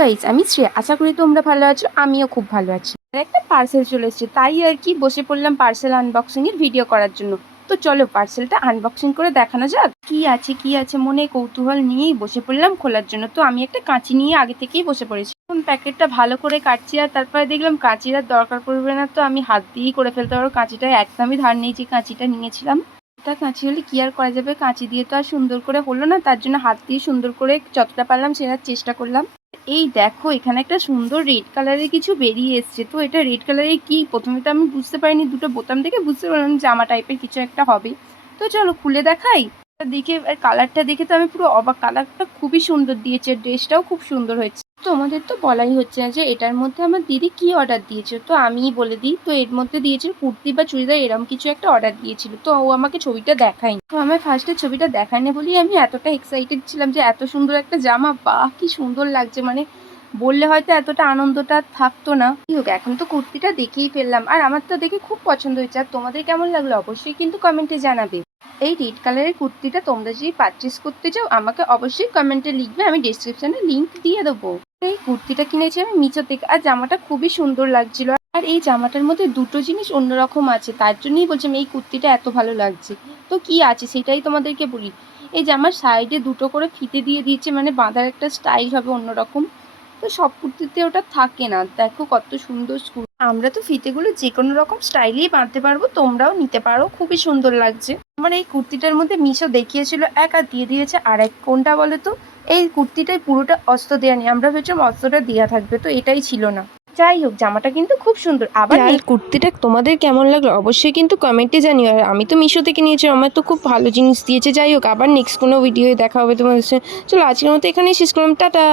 Guys আমি শ্রেয়া। আশা করি তোমরা ভালো আছো, আমিও খুব ভালো আছি। আর একটা পার্সেল চলে এসেছে, তাই আর কি বসে পড়লাম পার্সেল আনবক্সিং এর ভিডিও করার জন্য। তো চলো পার্সেলটা আনবক্সিং করে দেখানো যাক। কি আছে কি আছে, মনে কৌতূহল নিয়েই বসে পড়লাম খোলার জন্য। তো আমি একটা কাঁচি নিয়ে আগে থেকেই বসে পড়েছি। এখন প্যাকেটটা ভালো করে কাটছি আর তারপরে দেখলাম কাঁচির আর দরকার পড়বে না, তো আমি হাত দিয়েই করে ফেলতে পারব। কাঁচিটা একদমই ধার নেই, যে কাঁচিটা নিয়েছিলাম। এটা কাঁচি হলে কি আর করা যাবে? কাঁচি দিয়ে তো আর সুন্দর করে হলো না, তার জন্য হাত দিয়ে সুন্দর করে যতটা পারলাম সেটার চেষ্টা করলাম। এই দেখো, এখানে একটা সুন্দর রেড কালারের কিছু বেরিয়ে এসছে। তো এটা রেড কালারের কি? প্রথমে তো আমি বুঝতে পারিনি, দুটো বোতাম দেখে বুঝতে পারলাম জামা টাইপের কিছু একটা হবে। তো চলো খুলে দেখাই। দেখে, আর কালারটা দেখে তো আমি পুরো অবাক কালারটা খুবই সুন্দর দিয়েছে ড্রেসটাও খুব সুন্দর হয়েছে। তোমাদের তো বলাই হচ্ছে না যে এটার মধ্যে আমার দিদি কি অর্ডার দিয়েছে তো আমিই বলে দিই, তো এর মধ্যে দিয়েছিল কুর্তি বা চুড়িদার এরম কিছু একটা অর্ডার দিয়েছিল। তো ও আমাকে ছবিটা দেখায়নি। তো আমার ফার্স্টে ছবিটা দেখায়নি বলেই আমি এতটা এক্সাইটেড ছিলাম যে এত সুন্দর একটা জামা, বাহ, কি সুন্দর লাগছে। মানে বললে হয়তো এতটা আনন্দটা থাকতো না। হোক, এখন তো কুর্তিটা দেখেই ফেললাম। আর আমার তো দেখে খুব পছন্দ হয়েছে। আর তোমাদের কেমন লাগল অবশ্যই কিন্তু কমেন্টে জানাবে। এই রেড কালারের কুর্তিটা তোমরা যদি পারচেস করতে চাও, আমাকে অবশ্যই কমেন্টে লিখবে। আমি ডিসক্রিপশনে লিঙ্ক দিয়ে দেবো। এই কুর্তিটা কিনেছি আমি মিচো থেকে। আর জামাটা খুবই সুন্দর লাগছিল। আর এই জামাটার মধ্যে দুটো জিনিস অন্যরকম আছে। তার জন্যই বলছিলাম এই কুর্তিটা এত ভালো লাগছে। তো কি আছে সেটাই তোমাদেরকে বলি। এই জামার সাইডে দুটো করে ফিতে দিয়ে দিয়েছে মানে বাঁধার একটা স্টাইল হবে অন্যরকম। তো সব কুর্তিতে ওটা থাকে না। দেখো কত সুন্দর স্কুল। আমরা তো ফিতেগুলো যে কোনো রকম স্টাইলেই বাঁধতে পারব, তোমরাও নিতে পারো। খুবই সুন্দর লাগছে। আমার এই কুর্তিটার মধ্যে মিশো দেখিয়েছিল। এক আর দিয়ে দিয়েছে, আর এক কোনটা বলো তো? এই কুর্তিটাই পুরোটা অস্ত্র দেওয়া নেই। আমরা ভেবেছিলাম অস্ত্রটা দেওয়া থাকবে তো এটাই ছিল না। যাই হোক জামাটা কিন্তু খুব সুন্দর। আবার এই কুর্তিটা তোমাদের কেমন লাগল? অবশ্যই কিন্তু কমেন্টে জানিও। আর আমি তো মিশো থেকে নিয়েছি আমার তো খুব ভালো জিনিস দিয়েছে। যাই হোক আবার নেক্সট কোনো ভিডিওয় দেখা হবে তোমাদের সাথে। চলো আজকের মতো এখানেই শেষ করলাম। টাটা!